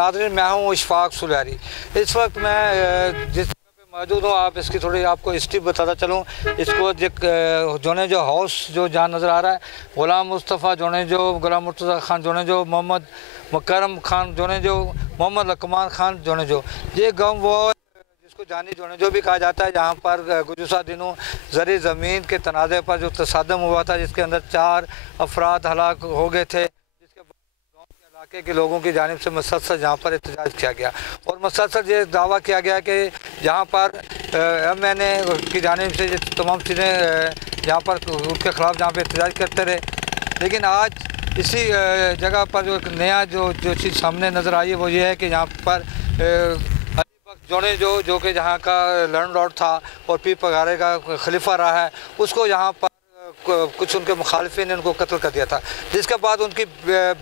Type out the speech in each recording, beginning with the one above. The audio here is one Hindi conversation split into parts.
नाज़रीन, मैं हूँ इशफाक सुलैरी। इस वक्त मैं जिस जगह पे मौजूद हूँ, आप इसकी थोड़ी आपको हिस्ट्री बताता चलूँ। इसको जोने जो हाउस जो जहाँ नज़र आ रहा है, ग़ुलाम मुस्तफ़ा जोने जो, ग़ुलाम मुर्तज़ा खान जोने जो, मोहम्मद मुकरम खान जोने जो, मोहम्मद लकमान खान जोने जो, ये गाँव वो जिसको जानी जोने जो भी कहा जाता है, जहाँ पर गुज़श्ता दिनों ज़री ज़मीन के तनाज़े पर जो तसादम हुआ था, जिसके अंदर 4 अफराद हलाक हो गए थे, इलाके के लोगों की जानिब से मुसलसल जहाँ पर एहतजाज किया गया और मुसलसल ये दावा किया गया कि जहाँ पर MNA की जानिब से तमाम चीज़ें जहाँ पर उसके ख़िलाफ़ जहाँ पर एहतजाज करते रहे। लेकिन आज इसी जगह पर जो एक नया जो चीज़ सामने नज़र आई है वो ये है कि यहाँ पर अली बख्श जोने जो कि जहाँ का लैंडलॉर्ड था और पीर पगारे का खलीफा रहा है, उसको यहाँ पर कुछ उनके मुखालिफिन ने उनको कत्ल कर दिया था। जिसके बाद उनकी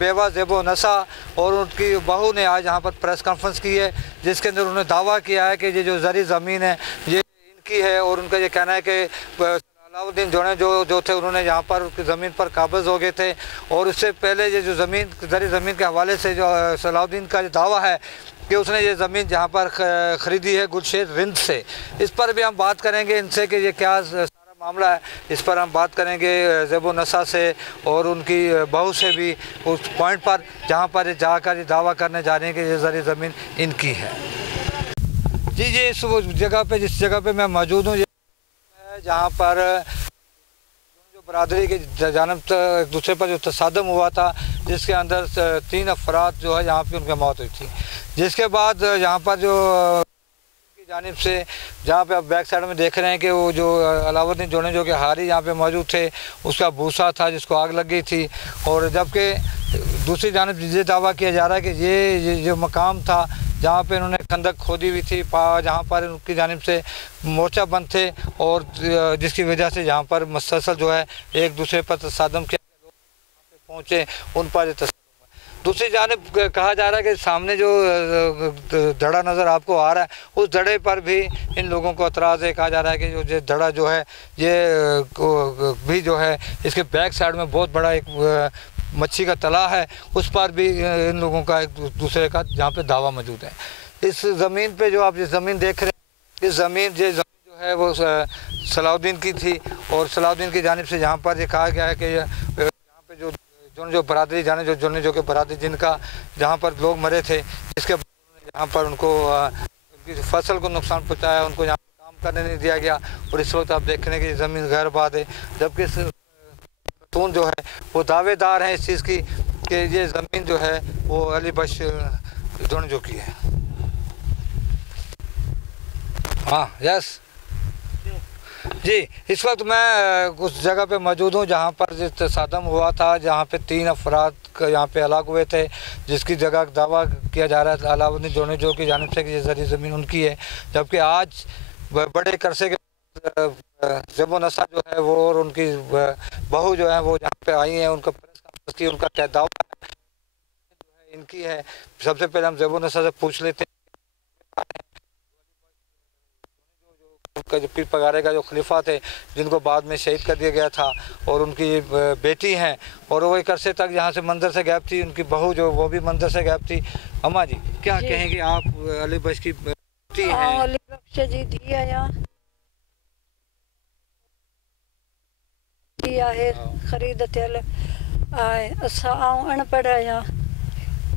बेवा ज़ेबो नसा और उनकी बहू ने आज यहाँ पर प्रेस कॉन्फ्रेंस की है, जिसके अंदर उन्होंने दावा किया है कि ये जो ज़री ज़मीन है ये इनकी है और उनका ये कहना है कि अलाउद्दीन जोने जो थे उन्होंने यहाँ पर ज़मीन पर काबिज़ हो गए थे। और उससे पहले ये जो ज़री ज़मीन के हवाले से जो अलाउद्दीन का जो दावा है कि उसने ये ज़मीन जहाँ पर ख़रीदी है गुलशेर रिंद से, इस पर भी हम बात करेंगे इनसे कि ये क्या मामला है। इस पर हम बात करेंगे ज़ेबो नसा से और उनकी बहू से भी, उस पॉइंट पर जहाँ पर जाकर ये दावा करने जा रहे हैं कि ये ज़री ज़मीन इनकी है। जी इस जगह पे जिस जगह पे मैं मौजूद हूँ, जहाँ पर जो बरादरी की जानब एक दूसरे पर जो तसादम हुआ था, जिसके अंदर 3 अफराद जो है यहाँ पर उनकी मौत हुई थी। जिसके बाद यहाँ पर जो जानिब से जहाँ पे आप बैक साइड में देख रहे हैं कि वो जो अलाउद्दीन जोने जो के हारी यहाँ पे मौजूद थे, उसका भूसा था जिसको आग लग गई थी। और जबकि दूसरी जानिब ये दावा किया जा रहा है कि ये जो मकाम था जहाँ पे इन्होंने खंदक खोदी हुई थी, जहाँ पर उनकी जानिब से मोर्चा बंद थे और जिसकी वजह से यहाँ पर मुसलसल जो है एक दूसरे पर तसादम किया, लोग पहुँचे उन पर। दूसरी जानिब कहा जा रहा है कि सामने जो धड़ा नज़र आपको आ रहा है, उस धड़े पर भी इन लोगों को एतराज़ है। कहा जा रहा है कि जो धड़ा जो है ये भी जो है इसके बैक साइड में बहुत बड़ा एक मच्छी का तला है, उस पर भी इन लोगों का एक दूसरे का जहाँ पे दावा मौजूद है। इस ज़मीन पे जो आप ये ज़मीन देख रहे हैं, इस ज़मीन जो है वो सलाउद्दीन की थी और सलाउद्दीन की जानिब से यहाँ पर ये कहा गया है कि यहाँ पे जो बरादरी जाने जो के बरादरी जिनका जहाँ पर लोग मरे थे, जिसके यहाँ पर उनको उनकी फसल को नुकसान पहुँचाया, उनको यहाँ पर काम करने नहीं दिया गया। और इस वक्त आप देख रहे हैं कि ज़मीन गैर आबाद है, जबकि खातून जो है वो दावेदार हैं इस चीज़ की कि ये ज़मीन जो है वो अली बख्श जोने जो की है। हाँ यस जी, इस वक्त मैं उस जगह पे मौजूद हूँ जहाँ पर जिस तसादम हुआ था, जहाँ पे 3 अफराद यहाँ पे हलाक हुए थे, जिसकी जगह दावा किया जा रहा है अलाउद्दीन जोने जो की जानिब से कि ये ज़री ज़मीन उनकी है। जबकि आज बड़े करसे के ज़ेबो नसा जो है वो और उनकी बहू जो है वो यहाँ पे आई हैं, उनका प्रेस कॉन्फ्रेंस की, उनका क्या दावा है इनकी है। सबसे पहले हम ज़ेबो नसा से पूछ लेते हैं उनका जो पीर पगारे का जो खलीफा थे, जिनको बाद में शहीद कर दिया गया था, और उनकी बेटी हैं और वो एक अरसे तक यहाँ से मंजर से गायब थी, उनकी बहू जो वो भी मंजर से गायब थी। अम्मा जी क्या कहेंगे आप, अली बख्श की बेटी हैं? अली बख्श जी दी है है ख़रीद थियल आहे। असां अनपढ़ आहियां,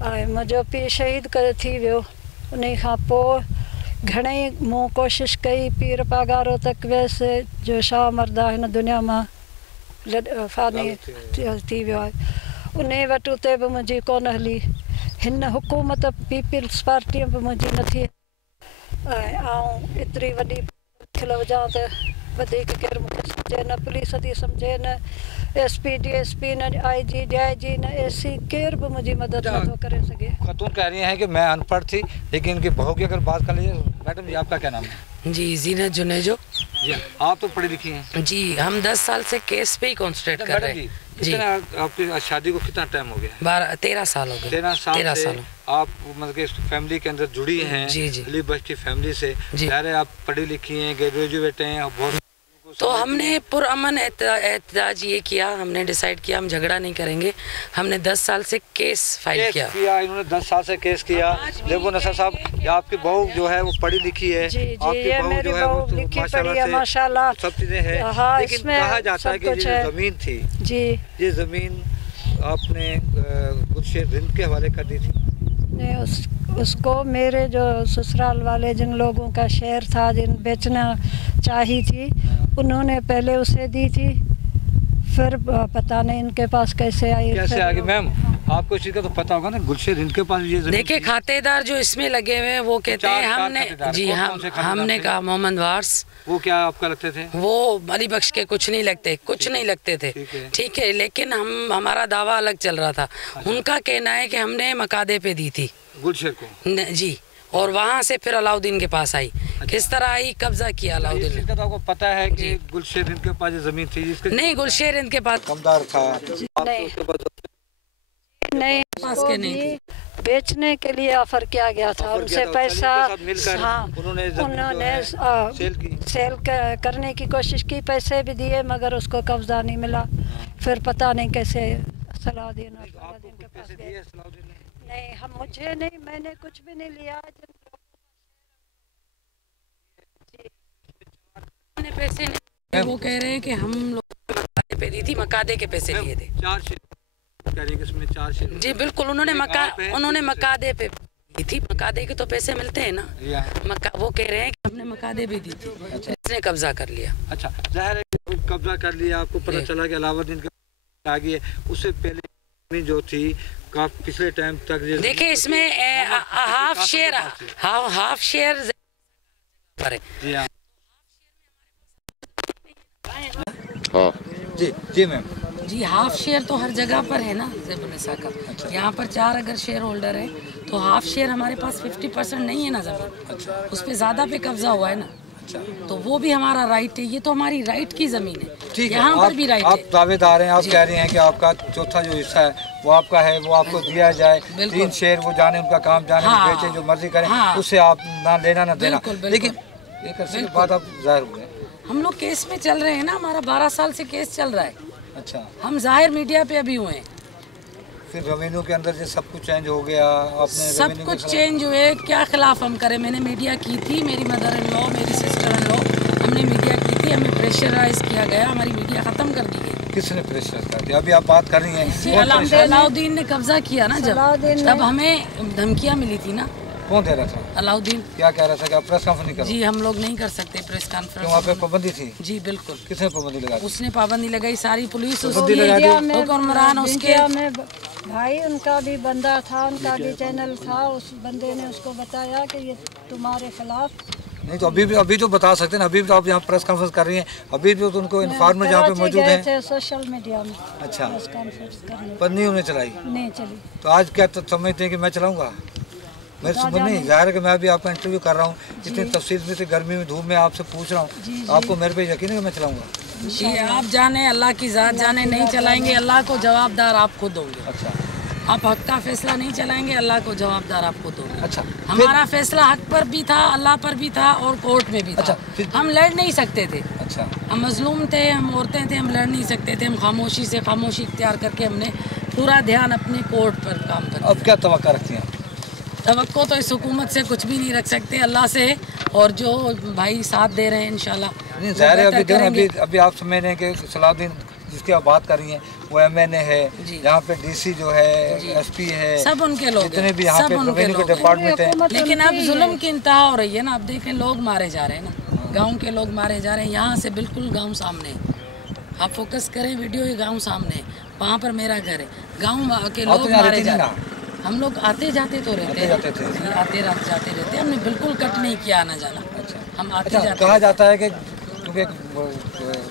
मुंहिंजो पीउ शहीद करे थी वियो। उन खां पोइ घणेई मूं कोशिशि कई, पीर पगारो तक वैसे जो शाह मर्दा हिन दुनिया मां फानी थी वियो आहे, उन वटि उते बि मुंहिंजी कोन हली। हिन हुकूमत पीपल्स पार्टीअ बि मुंहिंजी न थी। ऐं एतिरी वॾी खिल हुजां त वधीक केरु मूंखे सम्झे न, पुलिस थी सम्झे न, SP DSP न, IG DIG न, AC केरु बि मुंहिंजी मदद नथो करे सघे। खातून कह रही हैं कि मैं अनपढ़ थी, लेकिन इनकी बहू की अगर बात कर लीजिए। मैडम जी आपका क्या नाम है? जी जीनत जुनेजो। जी आप तो पढ़ी लिखी हैं। जी हम 10 साल से केस पे ही कॉन्सेंट्रेट कर रहे हैं। जी आपकी शादी को कितना टाइम हो गया? 13 साल हो गए। 13 साल आप मतलब कि फैमिली के अंदर जुड़ी हैं। जी जी। अली बख्श की फैमिली से। ज़ाहिर है आप पढ़ी लिखी हैं, ग्रेजुएट हैं, और बहुत तो हमने पुरअमन एहतजाज ये किया, हमने डिसाइड किया हम झगड़ा नहीं करेंगे। हमने 10 साल से केस फाइल किया। इन्होंने 10 साल से केस किया। देखो नसर साहब, ये आपकी बहू जो है वो पढ़ी लिखी है। जी जी, आपकी ये बहू मेरी जो है वो बहू तो लिखी पढ़ी है माशाल्लाह, सब चीजें हैं। हाँ, लेकिन कहा जाता है कि ये जमीन थी जी, ये जमीन आपने गुलशेर रिंद के हवाले कर दी थी। नहीं, उसको मेरे जो ससुराल वाले जिन लोगों का शेयर था, जिन बेचना चाही थी, उन्होंने पहले उसे दी थी, फिर पता नहीं इनके पास कैसे आई। कैसे आ गई? मैम आपको इस चीज़ का तो पता होगा ना, गुलशेर इनके पास ये जमीन। देखिए खातेदार जो इसमें लगे हुए हैं वो कहते हैं हमने, जी हमने कहा मोहम्मद वारस। वो क्या आपका लगते थे? वो अली बख्श के कुछ नहीं लगते, कुछ नहीं लगते थे, ठीक है। लेकिन हमारा दावा अलग चल रहा था। उनका कहना है कि हमने मकादे पे दी थी गुलशेर को, जी, और वहाँ से फिर अलाउद्दीन के पास आई। किस तरह आई, कब्जा किया अलाउद्दीन ने। तो आपको पता है कि गुलशेर रिंद के पास ये जमीन थी? नहीं, गुलशेर रिंद के पास कमदार था। नहीं, बेचने के लिए ऑफर किया गया था, उनसे पैसा, हाँ, उन्होंने सेल करने की कोशिश की, पैसे भी दिए, मगर उसको कब्जा नहीं मिला। फिर पता नहीं कैसे सलाउद्दीन के पास गए। नहीं, हम मुझे नहीं, मैंने कुछ भी नहीं लिया। पैसे नहीं, वो कह रहे हैं कि हम लोग मकादे पे दी थी, मकादे के पैसे लिए थे। 4 शेर कह रही है कि इसमें 4 शेर। जी बिल्कुल, उन्होंने मकादे पे दी थी। मकादे के तो पैसे मिलते हैं ना। वो कह रहे हैं कि हमने मकादे भी दी थी। अच्छा। इसने कब्जा कर लिया। अच्छा, जाहिर है कब्जा कर लिया। आपको पता चला कि अलाउद्दीन के आ गई है, उससे पहले जो थी काफी पिछले टाइम तक। देखिए इसमें हाफ शेयर पर है। हाँ जी जी मैम जी, हाफ शेयर तो हर जगह पर है ना ज़ेबुन्निसा का। अच्छा। यहाँ पर 4 अगर शेयर होल्डर है तो हाफ शेयर हमारे पास 50% नहीं है ना ज़मीन। अच्छा। उस पर ज़्यादा पे कब्जा हुआ है ना। अच्छा। तो वो भी हमारा राइट है, ये तो हमारी राइट की ज़मीन है। ठीक है, यहाँ पर भी राइट है। आप दावेदार हैं, आप कह रहे हैं कि आपका चौथा जो हिस्सा है वो आपका है, वो आपको दिया जाए। 3 शेयर वो जाने उनका काम, जाने बेचे, जो मर्जी करें, उससे आप ना लेना ना देना। लेकिन एक अर्से के बाद आप जाहिर हुए, हम लोग केस में चल रहे हैं ना, हमारा 12 साल से केस चल रहा है। अच्छा। हम जाहिर मीडिया पे अभी हुए हैं। फिर जमीनों के अंदर से सब कुछ चेंज हो गया, आपने सब कुछ चेंज हुए, क्या खिलाफ हम करें? मैंने मीडिया की थी, मेरी मदर इन लॉ, मेरी सिस्टर इन लॉ, हमने मीडिया की थी, हमें प्रेशराइज किया गया, हमारी मीडिया खत्म कर दी गई। किसने प्रेशर कर दिया? अभी आप बात कर रही हैं, अलाउद्दीन ने कब्जा किया ना, जब हमें धमकियाँ मिली थी ना। कौन दे रहा था? अलाउद्दीन। क्या कह रहा था कि आप प्रेस कॉन्फ्रेंस नहीं करो? जी, हम लोग नहीं कर सकते प्रेस कॉन्फ्रेंस। वहाँ पे पाबंदी थी? जी बिल्कुल। किसने पाबंदी लगाई? उसने पाबंदी लगाई, सारी पुलिस हुक्मरान उसके में भाई, उनका भी बंदा था, उनका भी चैनल था, उस बंदे ने उसको बताया कि ये तुम्हारे खिलाफ। नहीं तो अभी तो बता सकते हैं, अभी तो आप यहाँ प्रेस कॉन्फ्रेंस कर रही हैं, अभी भी तो उनको इन्फॉर्मर जहाँ पे मौजूद हैं सोशल मीडिया में। अच्छा, प्रेस कॉन्फ्रेंस करने पर नहीं उन्हें चलाई? नहीं चली। तो आज क्या समझते हैं कि मैं चलाऊँगा? मेरे समझ नहीं, जाहिर है कि मैं भी आपका इंटरव्यू कर रहा हूँ, इतनी तफसील में, गर्मी में, धूप में आपसे पूछ रहा हूँ, आपको मेरे पे यकीन है कि मैं चलाऊँगा? जी, आप जाने, अल्लाह की ज़ात जाने, नहीं चलाएंगे, अल्लाह को जवाबदार आप खुद होंगे। अच्छा। आप हक का फैसला नहीं चलाएंगे, अल्लाह को जवाबदार आप खुद होंगे। अच्छा। हमारा फैसला हक पर भी था, अल्लाह पर भी था और कोर्ट में भी था। अच्छा। हम लड़ नहीं सकते थे। अच्छा। हम मजलूम थे, हम औरतें थे, हम लड़ नहीं सकते थे। हम खामोशी इख्तियार करके हमने पूरा ध्यान अपने कोर्ट पर काम कर। अब क्या तवक्को रखती हैं? तवक्को तो इस हुकूमत से कुछ भी नहीं रख सकते, अल्लाह से, और जो भाई साथ दे रहे हैं इंशाल्लाह। नहीं, ज़ाहिर है अभी आप समझ रहे हैं कि सलाउद्दीन जिसकी आप बात कर रही हैं वो MNA है, यहाँ पे DC जो है, SP है, सब उनके लोग, जितने भी यहाँ पे रेवेन्यू के डिपार्टमेंट है। लेकिन अब जुल्म की इंतहा हो रही है ना। अब देखें, लोग मारे जा रहे हैं ना, गाँव के लोग मारे जा रहे हैं। यहाँ से बिल्कुल गाँव सामने, आप फोकस करें वीडियो, ये गाँव सामने, वहाँ पर मेरा घर है, गाँव के लोग मारे जा रहे हैं। हम लोग आते जाते तो रहते हैं, आते जाते रहते हैं, हमने बिल्कुल कट नहीं किया आना जाना। अच्छा। हम आते जाते। कहा जाता है कि क्योंकि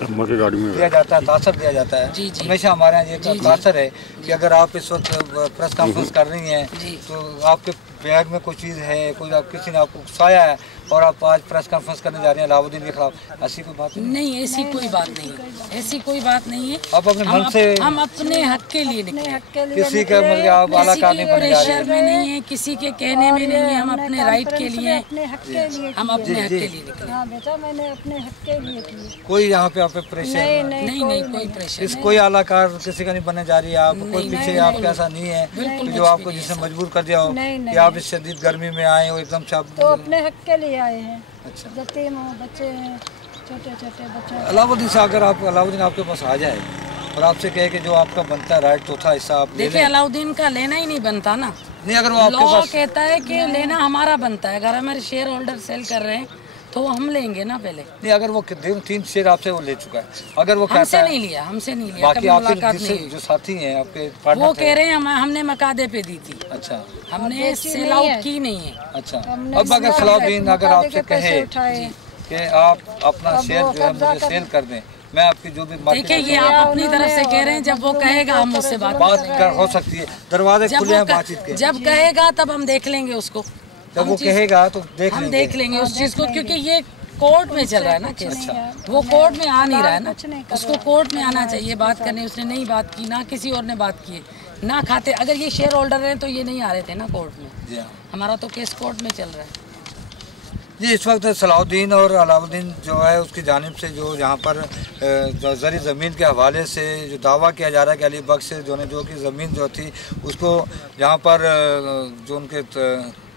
दिया जाता है, तासर दिया जाता है। जी जी। हमेशा हमारे यहाँ ये तासर है कि अगर आप इस वक्त प्रेस कॉन्फ्रेंस कर रही हैं तो आपके बैग में कोई चीज़ है, कोई किसी ने आपको उकसाया है, और आप आज प्रेस कॉन्फ्रेंस करने जा रहे हैं अलाउद्दीन के खिलाफ, ऐसी कोई बात नहीं, ऐसी कोई बात नहीं है, ऐसी कोई बात नहीं है। आप अपने मन से हम अपने हक के लिए निकले, किसी का मतलब आप आलाकार नहीं बनने जा रहे हैं, प्रेशर में नहीं है, किसी के कहने में नहीं है, हम अपने राइट के लिए, हम अपने हक के लिए निकले। हाँ बेटा, मैंने अपने हक के लिए किया। कोई यहाँ पे आप पे प्रेशर नहीं, कोई प्रेशर इस कोई आलाकार किसी का नहीं बनने जा रही है, आप कोई पीछे आपके ऐसा नहीं है कि जो आपको जिसने मजबूर कर दिया हो कि आप इस शदीद गर्मी में आए हो एकदम से आप तो अपने हक के लिए आए हैं। अच्छा, यतीम हो, बच्चे हैं, छोटे छोटे बच्चे। अलाउद्दीन से अगर आप अलाउद्दीन आपके पास आ जाए और आपसे कहे कि जो आपका बनता है राइट चौथा हिस्सा आप ले देखिए, अलाउद्दीन का लेना ही नहीं बनता ना। नहीं, अगर वो आपके लॉ पास कहता है कि लेना हमारा बनता है। अगर हमारे शेयर होल्डर सेल कर रहे हैं तो हम लेंगे ना पहले। नहीं, अगर वो 3 शेयर आपसे वो ले चुका है, अगर वो हमसे नहीं लिया, हमसे नहीं लिया, बाकी कभी आपके मुलाकात नहीं हुई। जो साथी हैं आपके वो पार्टनर कह रहे हैं हमने मकादे पे दी थी। अच्छा, हमने सेल आउट की नहीं है। अच्छा। अब अगर सलाउद्दीन अगर आपसे कहे कि आप अपना शेयर जो है मुझे सेल कर दें, मैं आपकी जो भी देखिए, ये आप अपनी तरफ से कह रहे हैं, जब वो कहेगा हम उससे बात कर हो सकती है, दरवाजे खुले हैं बातचीत के। जब कहेगा तब हम देख लेंगे उसको, जब वो कहेगा तो हम देख लेंगे उस चीज को, क्योंकि ये कोर्ट में चल रहा है ना केस। वो कोर्ट में आ नहीं रहा है ना, उसको कोर्ट में आना चाहिए बात करने। उसने नहीं बात की, ना किसी और ने बात की ना खाते। अगर ये शेयर होल्डर हैं तो ये नहीं आ रहे थे ना कोर्ट में। हमारा तो केस कोर्ट में चल रहा है जी। इस वक्त सलाउद्दीन और अलाउद्दीन जो है उसकी जानिब से जो यहाँ पर ज़री ज़मीन के हवाले से जो दावा किया जा रहा है कि अली बख्श जो की ज़मीन जो थी उसको यहाँ पर जो उनके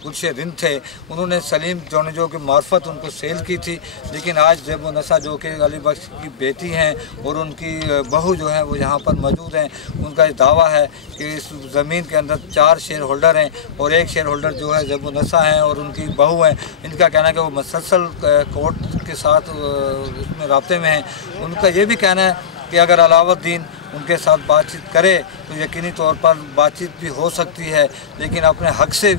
कुछ रिंद थे उन्होंने सलीम जो की मार्फत उनको सेल की थी। लेकिन आज जब नसा जो कि अली बख्श की बेटी हैं और उनकी बहू जो है वो यहाँ पर मौजूद हैं, उनका दावा है कि इस ज़मीन के अंदर 4 शेयर होल्डर हैं और 1 शेयर होल्डर जो है जब नसा हैं और उनकी बहू हैं। इनका कहना है कि वो मुसलसल कोर्ट के साथ उसमें राब्ते में हैं। उनका ये भी कहना है कि अगर अलाउद्दीन उनके साथ बातचीत करे तो यकीनी तौर पर बातचीत भी हो सकती है, लेकिन अपने हक से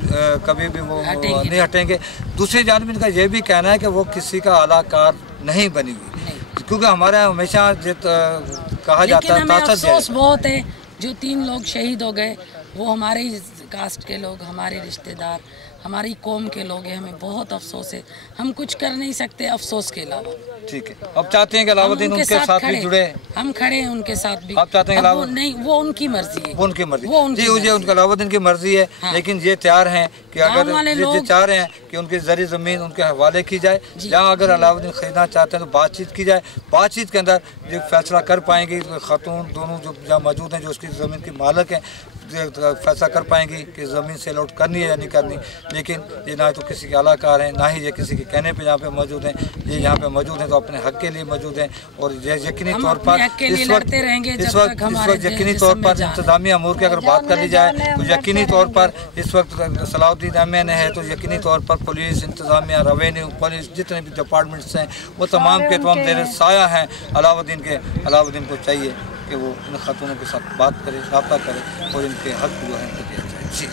कभी भी वो नहीं हटेंगे। दूसरी जानिब इनका ये भी कहना है कि वो किसी का आलाकार नहीं बनी हुई, क्योंकि हमारे यहाँ हमेशा कहा जाता है। अफसोस बहुत है, जो 3 लोग शहीद हो गए वो हमारे ही कास्ट के लोग, हमारे रिश्तेदार, हमारी कौम के लोग हैं। हमें बहुत अफसोस है, हम कुछ कर नहीं सकते अफसोस के अलावा। ठीक है, अब चाहते हैं कि अलाउद्दीन उनके साथ भी जुड़े, हम खड़े हैं उनके साथ भी। आप चाहते हैं कि नहीं, वो उनकी मर्जी है, वो उनकी मर्जी जी, मुझे उनका अलाउद्दीन की मर्जी है। हाँ। लेकिन ये तैयार हैं कि अगर ये चाह रहे हैं कि उनकी ज़री ज़मीन उनके हवाले की जाए, जहाँ अगर अलाउद्दीन खरीदना चाहते हैं तो बातचीत की जाए। बातचीत के अंदर जो फैसला कर पाएंगी खातून दोनों जो जहाँ मौजूद हैं, जो उसकी ज़मीन की मालिक हैं, फैसला कर पाएंगी कि ज़मीन सेल आउट करनी है या नहीं करनी। लेकिन ये ना तो किसी के आलाकार हैं, ना ही ये किसी के कहने पे यहाँ पे मौजूद हैं। ये यहाँ पे मौजूद हैं तो अपने हक के लिए मौजूद हैं और ये यकीनी तौर पर इस वक्त यकीनी तौर पर इंतजामी अमूर की अगर बात कर ली जाए तो यकीनी तौर पर इस वक्त सलाउद्दीन MN है तो यकीनी तौर पर पुलिस, इंतजामिया, रेवेन्यू, पुलिस, जितने भी डिपार्टमेंट्स हैं वो तमाम के तमाम ज़ेर साया हैं अलाउद्दीन के। अलाउद्दीन को चाहिए कि वो इन खातूनों के साथ बात करे, रब्ता करे और इनके हक जो है दिया जाए। जी।